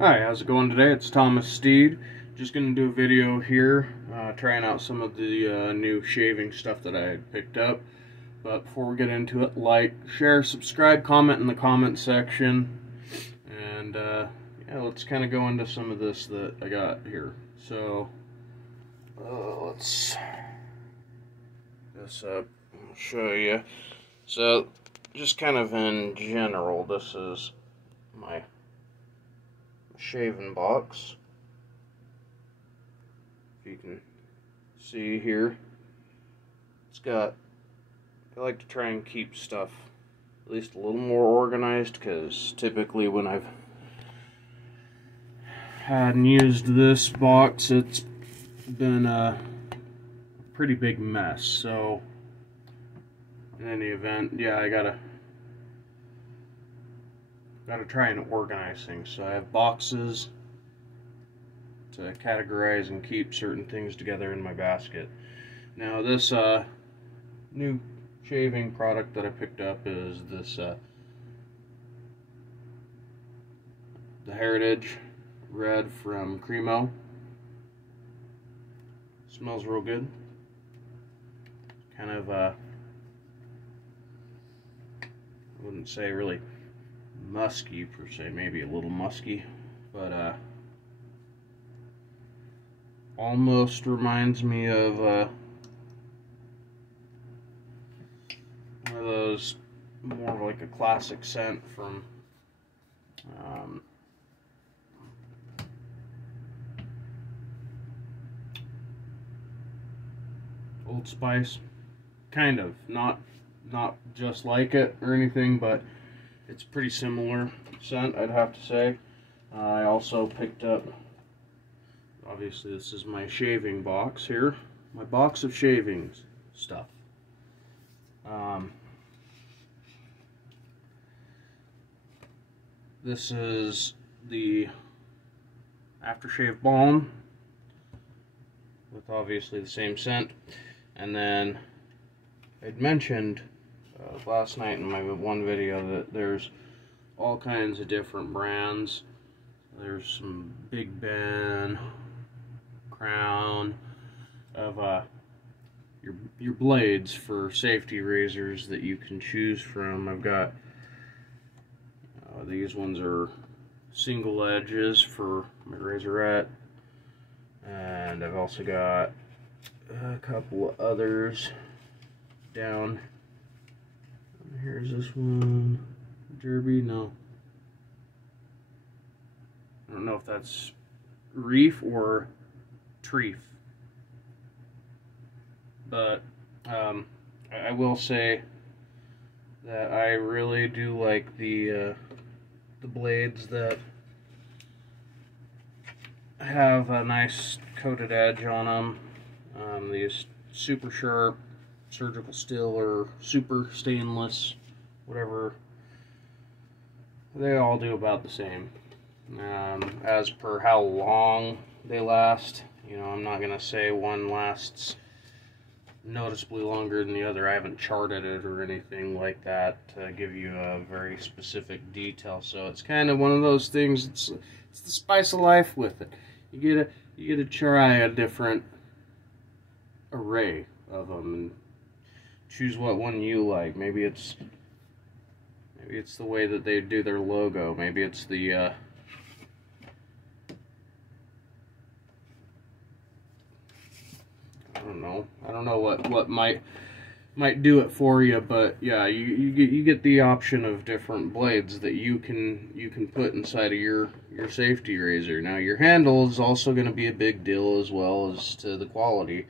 Hi, how's it going today? It's Thomas Steed. Just going to do a video here trying out some of the new shaving stuff that I picked up. But before we get into it, like, share, subscribe, comment in the comment section. And yeah, let's kind of go into some of this that I got here. So let's this up. I'll show you. So just kind of in general, this is my shaving box. If you can see here, it's got, I like to try and keep stuff at least a little more organized, because typically when I've had and used this box, it's been a pretty big mess. So in any event, yeah, I gotta try and organize things. So I have boxes to categorize and keep certain things together in my basket. Now this new shaving product that I picked up is this the Heritage Red from Cremo. Smells real good. Kind of I wouldn't say really musky per se, maybe a little musky, but almost reminds me of one of those, more of like a classic scent from Old Spice. Kind of, not just like it or anything, but it's pretty similar scent, I'd have to say. I also picked up, obviously this is my shaving box here, my box of shaving stuff. This is the aftershave balm with obviously the same scent. And then I'd mentioned last night in my one video that there's all kinds of different brands. There's some Big Ben, Crown, of your blades for safety razors that you can choose from. I've got these ones are single edges for my razorette, and I've also got a couple of others down. Here's this one, Derby, no. I don't know if that's Reef or Treef. But I will say that I really do like the blades that have a nice coated edge on them. These super sharp surgical steel or super stainless, whatever, they all do about the same. As per how long they last, you know, I'm not gonna say one lasts noticeably longer than the other. I haven't charted it or anything like that to give you a very specific detail, so it's kind of one of those things. It's the spice of life with it. You get to try a different array of them and choose what one you like. Maybe it's the way that they do their logo. Maybe it's the I don't know what might do it for you, but yeah, you get the option of different blades that you can put inside of your safety razor. Now your handle is also going to be a big deal, as well as to the quality.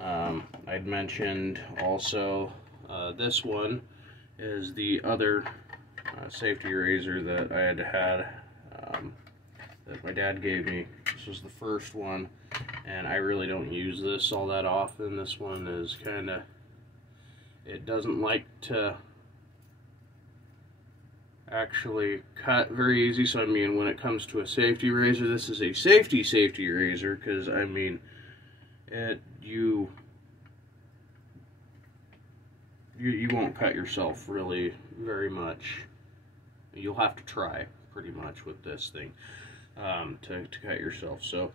I'd mentioned also this one is the other safety razor that I had that my dad gave me. This was the first one, and I really don't use this all that often. This one is kind of, it doesn't like to actually cut very easy. So I mean, when it comes to a safety razor, this is a safety razor, because I mean, you won't cut yourself really very much. You'll have to try pretty much with this thing. to cut yourself. So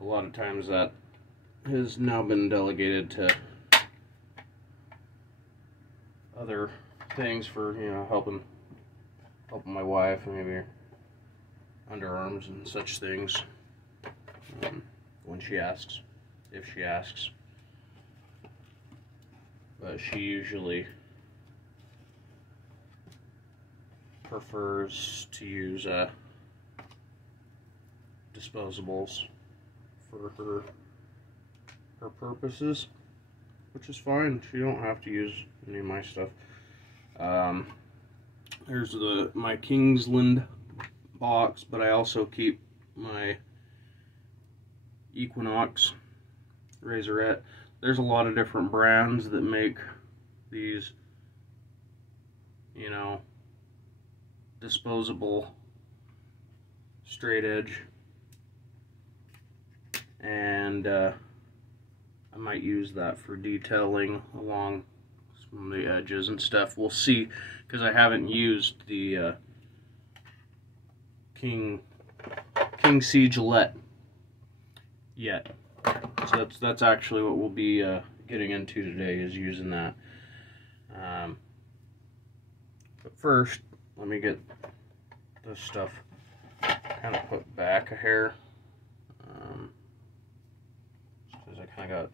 a lot of times that has now been delegated to other things for, you know, helping my wife, and maybe underarms and such things, when she asks, if she asks. But she usually prefers to use disposables for her purposes, which is fine. She don't have to use any of my stuff. There's my Kingsland box, but I also keep my Equinox razorette. There's a lot of different brands that make these, you know, disposable straight edge, and I might use that for detailing along some of the edges and stuff. We'll see, because I haven't used the King C Gillette yet. So that's actually what we'll be getting into today, is using that. But first, let me get this stuff kind of put back a hair, because I kind of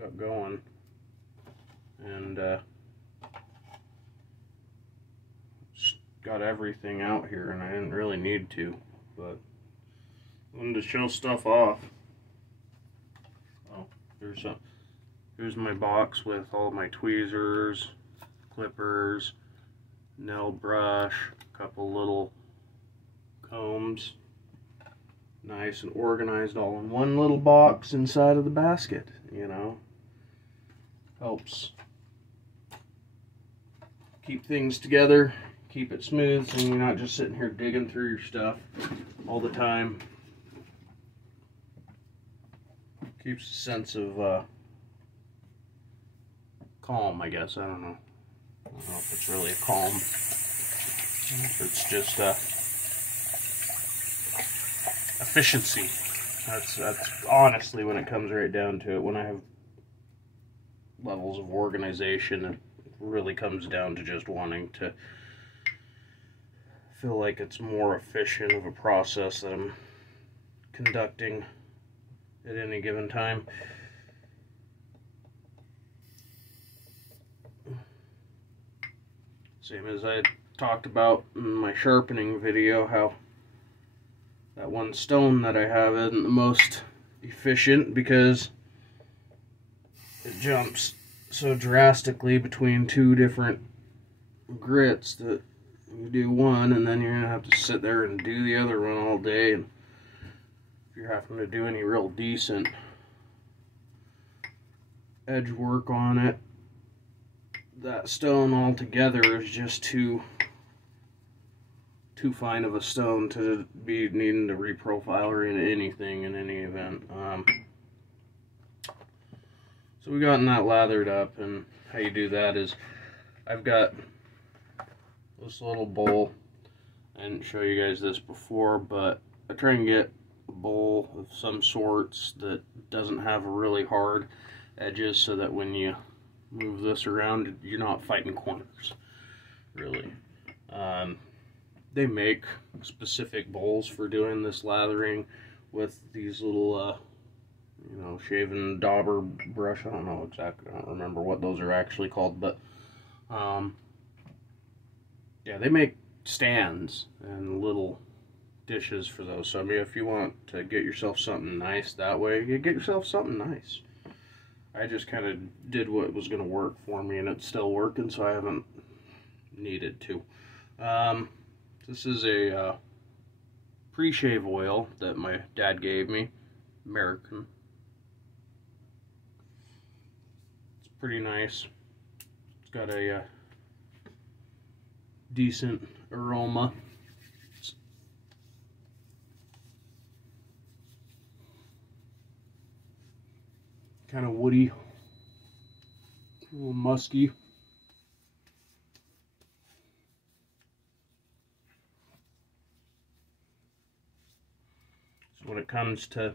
got going, and just got everything out here, and I didn't really need to, but I wanted to show stuff off. Oh, here's my box with all my tweezers, clippers, nail brush, a couple little combs, nice and organized all in one little box inside of the basket, you know. Helps keep things together, keep it smooth, so you're not just sitting here digging through your stuff all the time. Keeps a sense of calm, I guess. I don't know if it's really a calm, if it's just efficiency. That's honestly, when it comes right down to it, when I have levels of organization, it really comes down to just wanting to feel like it's more efficient of a process that I'm conducting at any given time. Same as I talked about in my sharpening video, how that one stone that I have isn't the most efficient because it jumps so drastically between two different grits that you do one and then you're gonna have to sit there and do the other one all day, and if you're having to do any real decent edge work on it, that stone altogether is just too fine of a stone to be needing to reprofile or into anything in any event. So we gotten that lathered up, and how you do that is, I've got this little bowl. I didn't show you guys this before, but I try and get a bowl of some sorts that doesn't have really hard edges, so that when you move this around, you're not fighting corners, really. They make specific bowls for doing this lathering with these little, you know, shaven dauber brush. I don't know exactly, I don't remember what those are actually called, but yeah, they make stands and little dishes for those. So I mean, if you want to get yourself something nice that way, you get yourself something nice. I just kind of did what was going to work for me, and it's still working, so I haven't needed to. This is a pre-shave oil that my dad gave me, American. It's pretty nice. It's got a decent aroma. It's kind of woody, a little musky. So when it comes to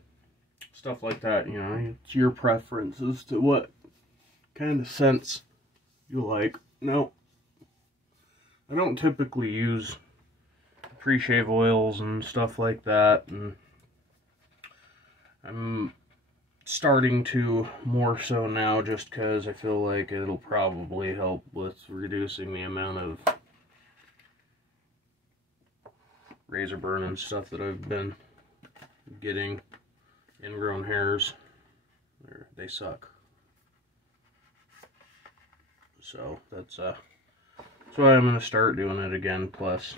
stuff like that, you know, it's your preference as to what kind of scents you like. No, I don't typically use pre-shave oils and stuff like that, and I'm starting to more so now just because I feel like it'll probably help with reducing the amount of razor burn and stuff that I've been getting. Ingrown hairs, they suck. So that's why I'm gonna start doing it again. Plus,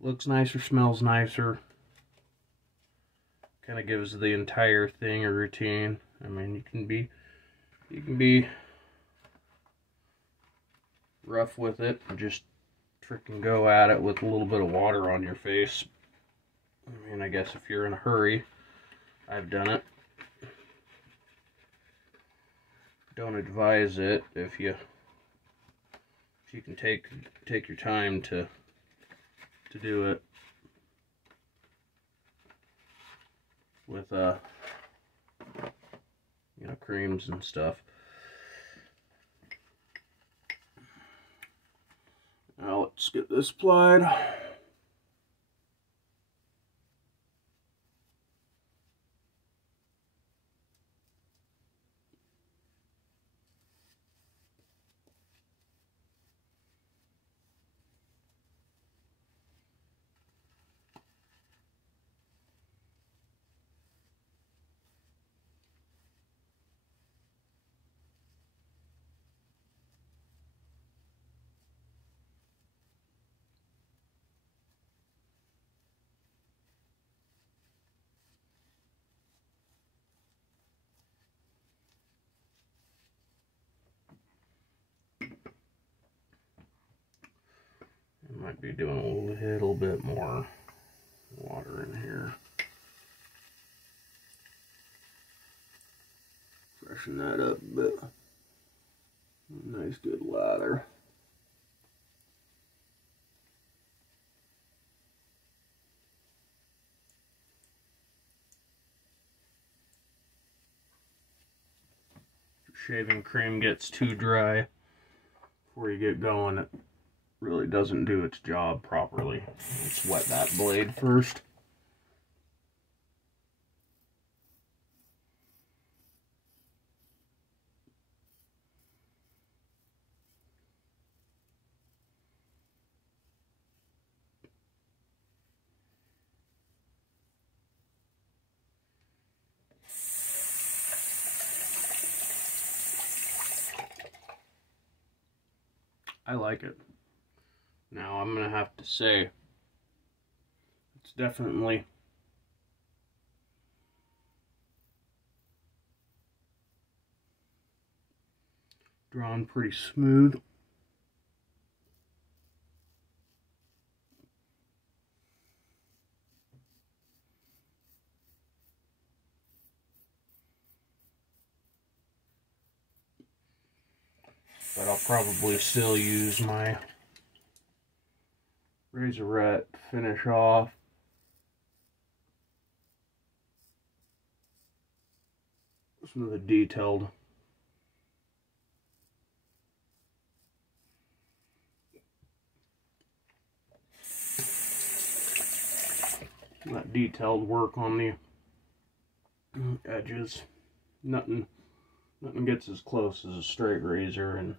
looks nicer, smells nicer. Kind of gives the entire thing a routine. I mean, you can be rough with it and just freaking go at it with a little bit of water on your face. I mean, I guess if you're in a hurry, I've done it. Don't advise it if you can take your time to do it with you know, creams and stuff. Now let's get this applied. Might be doing a little bit more water in here. Freshen that up a bit. Nice good lather. If your shaving cream gets too dry before you get going, it really doesn't do its job properly. Let's wet that blade first. I like it. Now I'm gonna have to say it's definitely drawn pretty smooth. But I'll probably still use my Razorette to finish off. Some of the detailed work on the edges. Nothing gets as close as a straight razor, and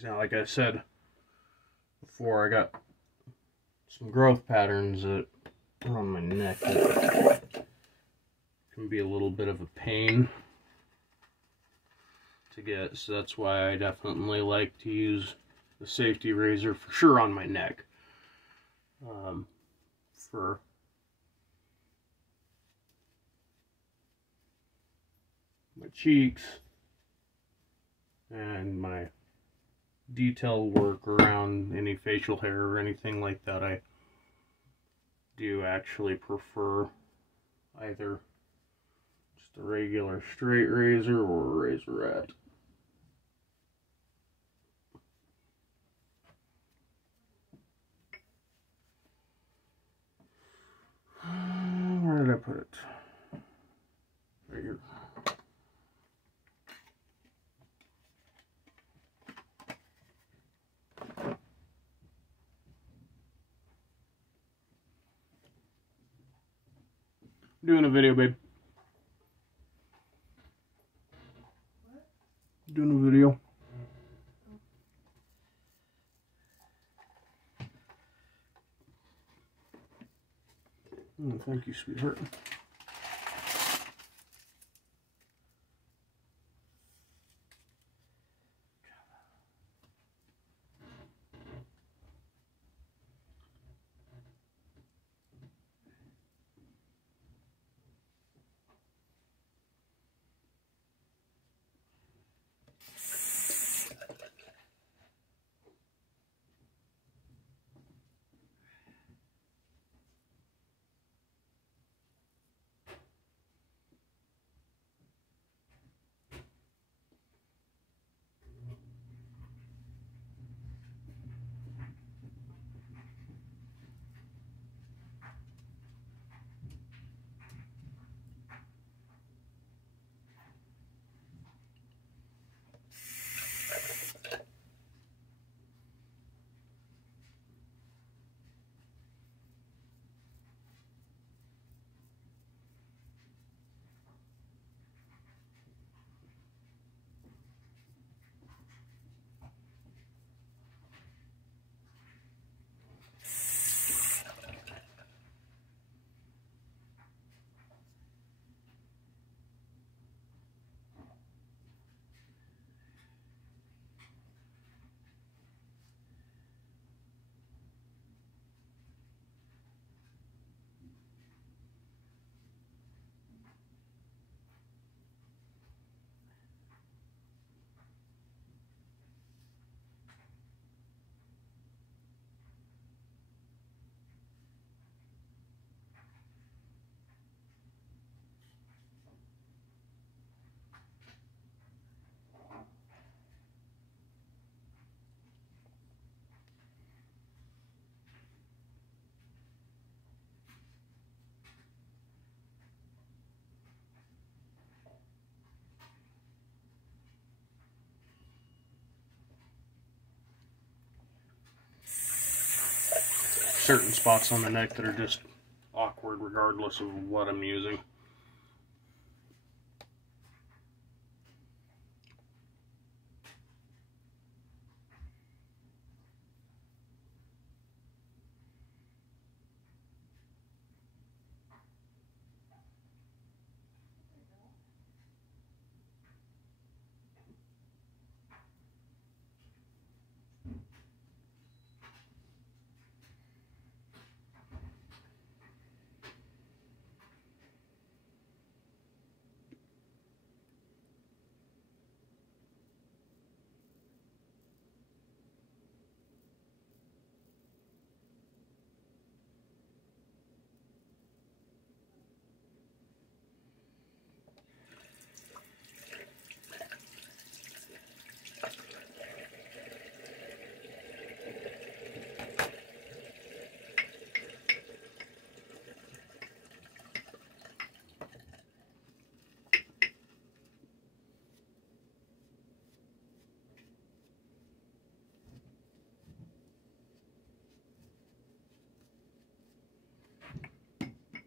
Now, like I said before, I got some growth patterns that are on my neck that can be a little bit of a pain to get, so that's why I definitely like to use the safety razor for sure on my neck. For my cheeks and my detail work around any facial hair or anything like that, I do actually prefer either just a regular straight razor or a razorette. Where did I put it? Right here. I'm doing a video, babe. What? Doing a video. Oh, thank you, sweetheart. Certain spots on the neck that are just awkward regardless of what I'm using.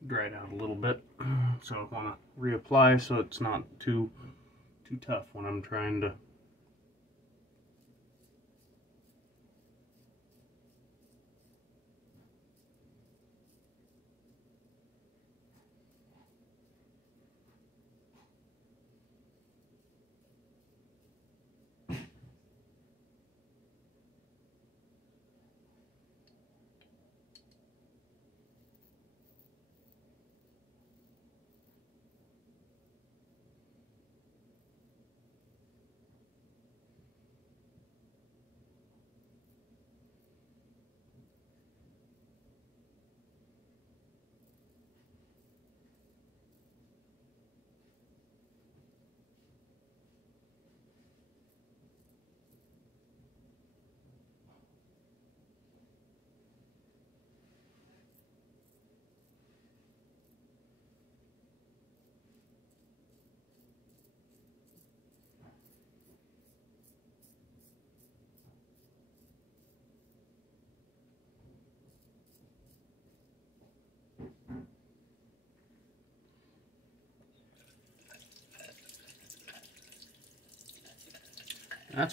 Dried out a little bit, so I want to reapply so it's not too tough when I'm trying to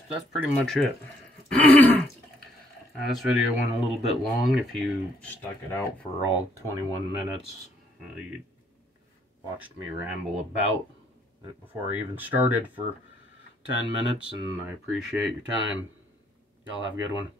that's pretty much it. This video went a little bit long. If you stuck it out for all 21 minutes, you watched me ramble about it before I even started for 10 minutes, and I appreciate your time. Y'all have a good one.